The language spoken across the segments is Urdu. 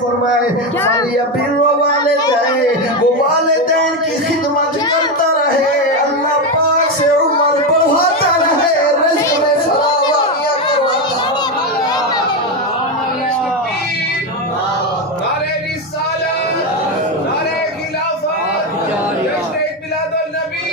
فرمائے فَلْيَبِرُّ وَالِدَيْهِ، وہ والدین کی خدمت کرتا رہے، اللہ پاک سے عمر بڑھاتا رہے، رزق میں فراوانیاں کرواتا نعرہ رسالت، نعرہ خلافت، جشن میلاد النبی۔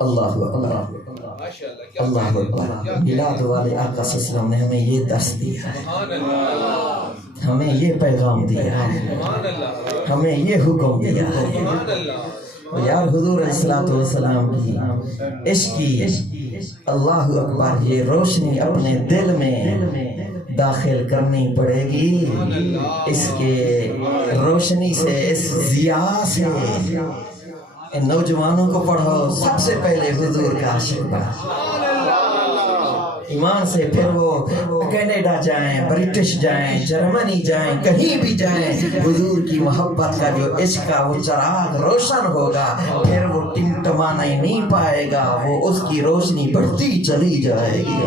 اللہ اکبر، اللہ اکبر۔ میلاد والے آقا صلی اللہ علیہ وسلم نے ہمیں یہ درس دیا ہے، ہمیں یہ پیغام دیا ہے، ہمیں یہ حکم دیا ہے۔ یار حضور علیہ الصلوۃ والسلام کی عشق کی اللہ اکبر یہ روشنی اپنے دل میں داخل کرنی پڑے گی، اس کے روشنی سے، اس ضیاء سے ان نوجوانوں کو پڑھو سب سے پہلے حضور کا عاشق بنو، ایمان سے، پھر وہ کینیڈا جائیں، برٹش جائیں، جرمنی جائیں، کہیں بھی جائیں، حضور کی محبت کا جو عشق کا وہ چراغ روشن ہوگا، پھر وہ ٹمٹمانا ہی نہیں پائے گا، وہ اس کی روشنی بڑھتی چلی جائے گی۔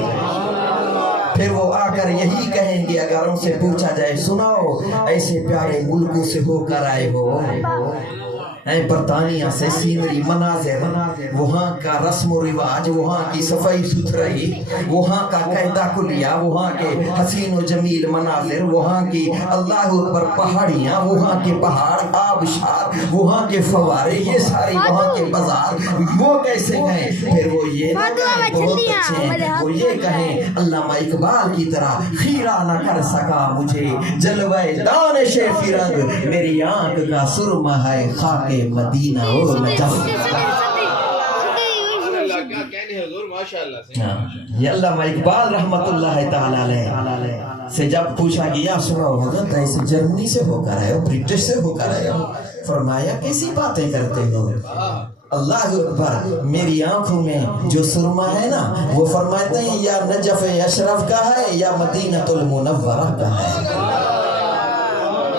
پھر وہ آ کر یہی کہیں گے اگر ان سے پوچھا جائے سناؤ ایسے پیارے ملکوں سے ہو کر آئے ہو، برطانیہ سے سینری مناظر، وہاں کا رسم و رواج، وہاں کی صفائی ستھرائی، وہاں کا قاعدہ کلیہ، وہاں کے حسین و جمیل مناظر، وہاں کی اللہ اکبر پہاڑیاں، وہاں کے پہاڑ، آبشار، وہاں کے فوارے، یہ ساری وہاں کے بازار، وہ کیسے ہیں؟ پھر وہ یہ نہ کہیں بہت اچھے ہیں، وہ یہ کہیں علامہ اقبال کی طرح خیرہ نہ کر سکا مجھے جلوہ دانش فرنگ، میری آنکھ کا سرمہ ہے خاک مدینہ او نجف۔ یہ علامہ اقبال رحمت اللہ تعالی علیہ سے جب پوچھا گیا سنو حضرت ایسے جرمنی سے ہو کر آئے ہو، برٹش سے ہو کر آئے ہو، فرمایا کیسی باتیں کرتے ہو؟ اللہ اکبر، میری آنکھوں میں جو سرما ہے نا وہ فرماتے ہیں یا نجف اشرف کا ہے یا مدینہ المنورہ کا ہے۔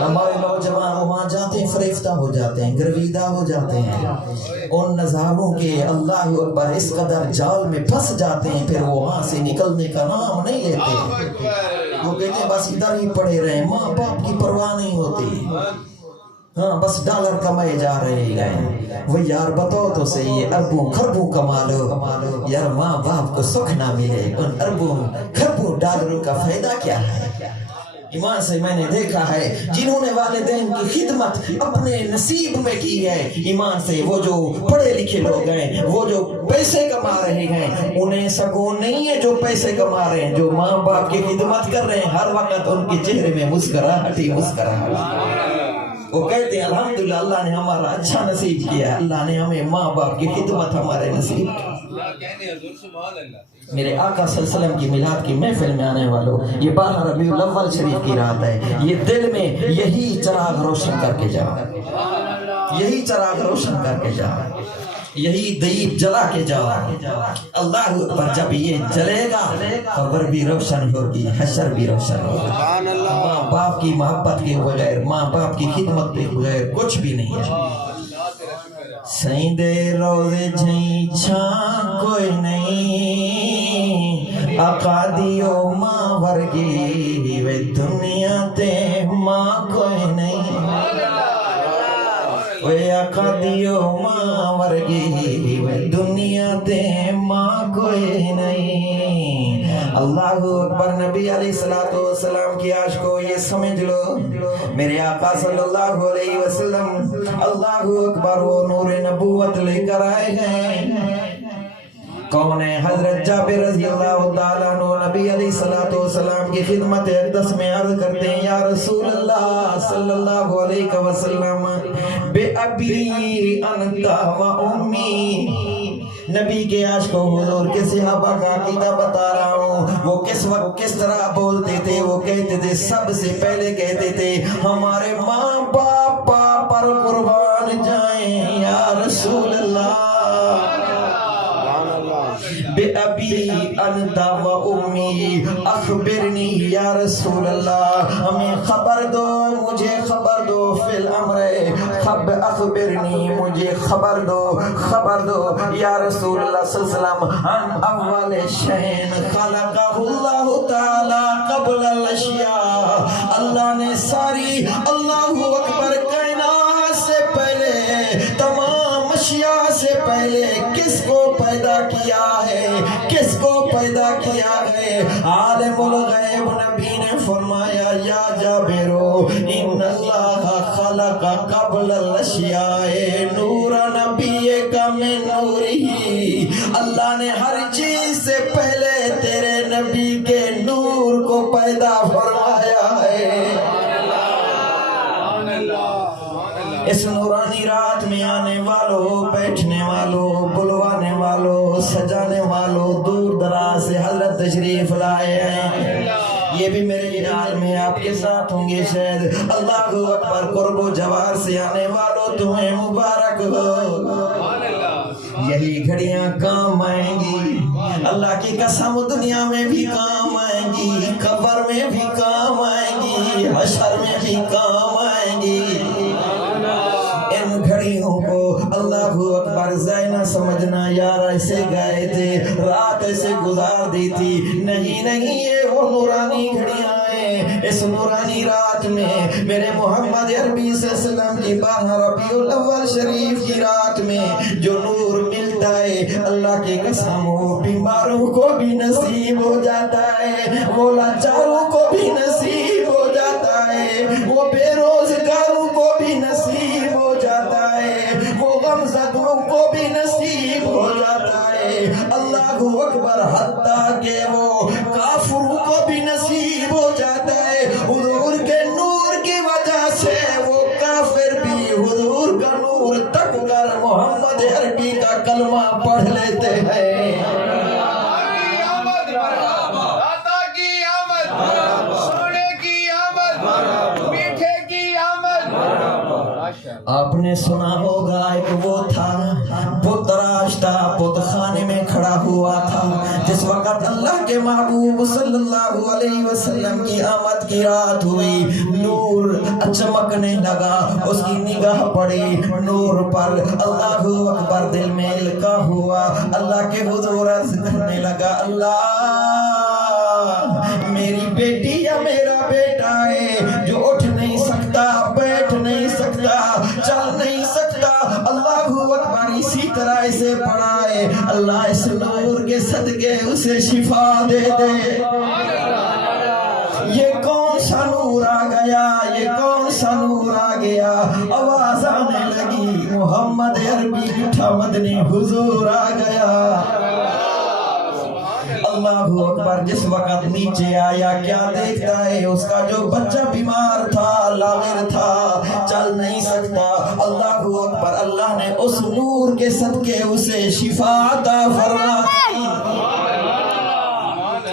ہمارے نوجوان وہاں جاتے ہیں فریفتہ ہو جاتے ہیں، گرویدہ ہو جاتے ہیں، ان نظاروں کے اللہ اکبر اس قدر جال میں پھنس جاتے ہیں، پھر وہ وہاں سے نکلنے کا نام نہیں لیتے، وہ کہتے ہیں بس ادھر ہی پڑے رہیں، ماں باپ کی پرواہ نہیں ہوتی، ہاں بس ڈالر کمائے جا رہے ہیں۔ وہ یار بتاؤ تو صحیح، اربوں خربوں کما لو، یار ماں باپ کو سکھ نہ ملے، ان اربوں خربوں ڈالروں کا فائدہ کیا ہے؟ ایمان سے میں نے دیکھا ہے جنہوں نے والدین کی خدمت اپنے نصیب میں کی ہے، ایمان سے وہ جو پڑھے لکھے لوگ ہیں، وہ جو پیسے کما رہے ہیں، انہیں سکون نہیں ہے جو پیسے کما رہے ہیں، جو ماں باپ کی خدمت کر رہے ہیں ہر وقت ان کے چہرے میں مسکراہٹ ہی مسکراہٹ۔ وہ کہتے ہیں الحمدللہ اللہ نے ہمارا اچھا نصیب کیا، اللہ نے ہمیں ماں باپ کی خدمت ہمارے نصیب کی۔ میرے آقا صلی اللہ علیہ وسلم کی میلاد کی محفل میں آنے والوں، یہ 12 ربیع الاول شریف کی رات ہے، یہ دل میں یہی چراغ روشن کر کے جاؤ، یہی چراغ روشن کر کے جاؤ، یہی دیپ جلا کے جاؤ۔ اللہ اکبر، جب یہ جلے گا قبر بھی روشن ہوگی، حشر بھی روشن ہوگا۔ ماں باپ کی محبت کے بغیر، ماں باپ کی خدمت کے بغیر کچھ بھی نہیں ہے۔ سیندے روزے جھیں چھاں کوئی نہیں، آقا دیو ماں ورگی وے دنیا تے ماں کوئی نہیں، وے آقا دیو ماں ورگی وے دنیا تے ماں کوئی نہیں۔ اللہ اکبر، نبی علیہ السلام کی عاشقوں یہ سمجھ لو، میرے آقا صلی اللہ علیہ وسلم اللہ اکبر وہ نور نبوت لے کر آئے ہیں۔ کون ہے؟ حضرت جابر رضی اللہ تعالیٰ عنہ نبی علیہ السلام کی خدمت اقدس میں عرض کرتے ہیں یا رسول اللہ صلی اللہ علیہ وسلم بے ابی انت و امی، نبی کے عاشقوں حضور کے صحابہ کا عقیدہ بتا رہا ہوں، وہ کس وقت کس طرح بولتے تھے، وہ کہتے تھے سب سے پہلے کہتے تھے ہمارے ماں باپ پر قربان جائیں یا رسول اللہ، بے ابی انت و امی اخبرنی یا رسول اللہ، ہمیں خبر دو، مجھے خبر دو فی الامر، اخبرنی مجھے خبر دو یا رسول اللہ صلی اللہ علیہ وسلم، ان اول شیء خلقہ اللہ تعالی قبل الاشیاء اللہ نے ساری اللہ اکبر کائنات سے پہلے تمام اشیاء سے پہلے کس کو پیدا کیا ہے؟ کس کو پیدا کیا ہے؟ عالم الغیب نبی نے فرمایا یا جابرو ان اللہ خلق قبل الاشیاء نور نبی کا من نوری، اللہ نے ہر چیز سے پہلے تیرے نبی کے نور کو پیدا فرمایا ہے۔ اس نورانی رات میں آنے والوں، بیٹھنے والوں، بلوانے والوں، سجانے والوں، دور دراز سے حضرت تشریف لائے ہیں، یہ بھی میرے خیال میں آپ کے ساتھ ہوں گے شاید۔ اللہ اکبر، قرب و جوار سے آنے والوں تمہیں مبارک ہو، یہی گھڑیاں کام آئیں گی، اللہ کی قسم دنیا میں بھی کام آئیں گی، قبر میں بھی کام آئیں گی، حشر میں بھی کام آئیں گی۔ ان گھڑیوں کو اللہ اکبر ضائع نہ سمجھنا، یار ایسے گئے تھے، رات ایسے گزار دی تھی، نہیں نہیں، یہ وہ نورانی گھڑیاں ہیں۔ اس نورانی رات میں میرے محمد عربی صلی اللہ علیہ وسلم کی 12 ربیع الاول شریف کی رات میں جو نور ملتا ہے، اللہ کی قسم وہ بیماروں کو بھی نصیب ہو جاتا ہے، وہ لاچاروں کو بھی نصیب ہو جاتا ہے، وہ بے روزگاروں کو بھی نصیب ہو جاتا ہے، وہ غمزدوں کو بھی نصیب ہو جاتا ہے۔ اللہ اکبر، حتیٰ کہ وہ کافروں کو بھی نصیب ہو جاتا ہے۔ حضور کے نور کی وجہ سے وہ کافر بھی حضور کا نور تک کر محمد عربی کا کلمہ پڑھ لیتے ہیں۔ آپ نے سنا ہوگا ایک وہ تھا بت تراشتا، بت خانے میں کھڑا ہوا تھا، جس وقت اللہ کے محبوب صلی اللہ علیہ وسلم کی آمد کی رات ہوئی، نور چمکنے لگا، اس کی نگاہ پڑی نور پر، اللہ اکبر، دل میں القا ہوا، اللہ کے حضور عرض کرنے لگا، اللہ میری بیٹی یا میرا بیٹا ہے جو اٹھ نہیں سکتا، بیٹھ نہیں سکتا، چل نہیں سکتا، اللہ اکبر، اسی طرح اسے پڑھا ہے، اللہ اس نور کے صدقے اسے شفا دے دے۔ یہ کون سا نور آ گیا، یہ کون سا نور آ گیا؟ آواز آنے لگی، محمد عربی میٹھا مدنی حضور آ گیا۔ اللہ اکبر، جس وقت نیچے آیا کیا دیکھتا ہے؟ اس کا جو بچہ بیمار تھا، لاغر تھا، چل نہیں سکتا، اللہ اکبر، اللہ نے اس نور کے صدقے اسے شفا عطا فرما دی۔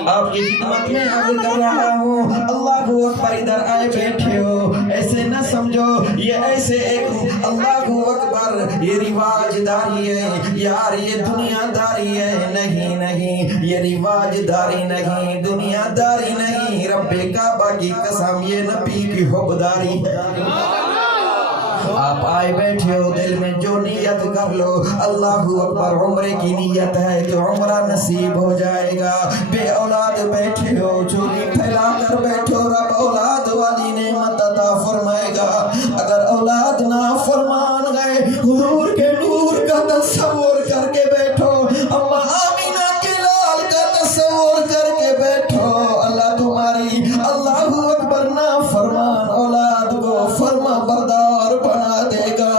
آپ کی خدمت میں عرض کر رہا ہوں، اللہ اکبر، ادھر آئے بیٹھے ہو، ایسے نہ سمجھو یہ ایسے ایک اللہ اکبر یہ رواج داری ہے یار، یہ دنیا داری ہے، نہیں نہیں، یہ رواج داری نہیں، دنیا داری نہیں، رب کعبہ کی قسم یہ نبی کی حبداری ہے۔ آپ آئے بیٹھے ہو، دل میں جو نیت کر لو، اللہ اکبر، عمرے کی نیت ہے تو عمرہ نصیب ہو جائے گا۔ بے اولاد بیٹھے ہو، چولی پھیلا کر بیٹھو، رب اولاد والی نعمت عطا فرمائے گا۔ اگر اولاد نافرمان گئے، حضور کے نور کا تصور کر کے بیٹھو، اما آمینہ کے لال کا تصور کر کے بیٹھو، اللہ تمہاری اللہ اکبر نافرمان اولاد کو فرما بردار بنا دے گا۔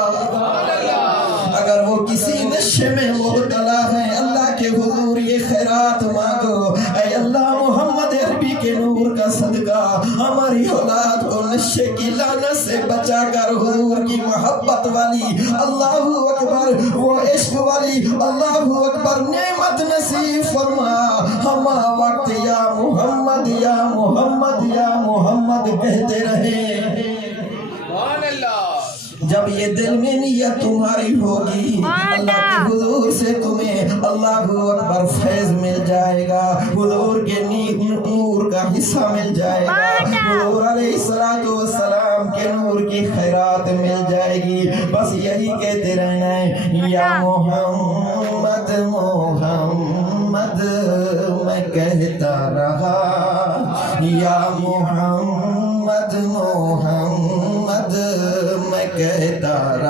اگر وہ کسی نشے میں مبتلا ہے، اللہ کے حضور یہ خیرات مانگو، اے اللہ محمد عربی کے نور کا صدقہ ہماری اولاد کو نشے کی لعنت سے بچا کر حضور کی محبت والی، اللہ اکبر، وہ عشق والی، اللہ اکبر، نعمت نصیب فرما۔ ہم وقت یا محمد یا محمد یا محمد کہتے رہے۔ جب یہ دل میں نیت تمہاری ہوگی، اللہ کے حضور سے تمہیں اللہ اکبر فیض مل جائے گا، حضور کے نور کا حصہ مل جائے گا، حضور علیہ السلام کے نور کی خیرات مل جائے گی۔ بس یہی کہتے رہنا ہے، یا محمد محمد میں کہتا رہا، یا محمد محمد میں کہتا رہا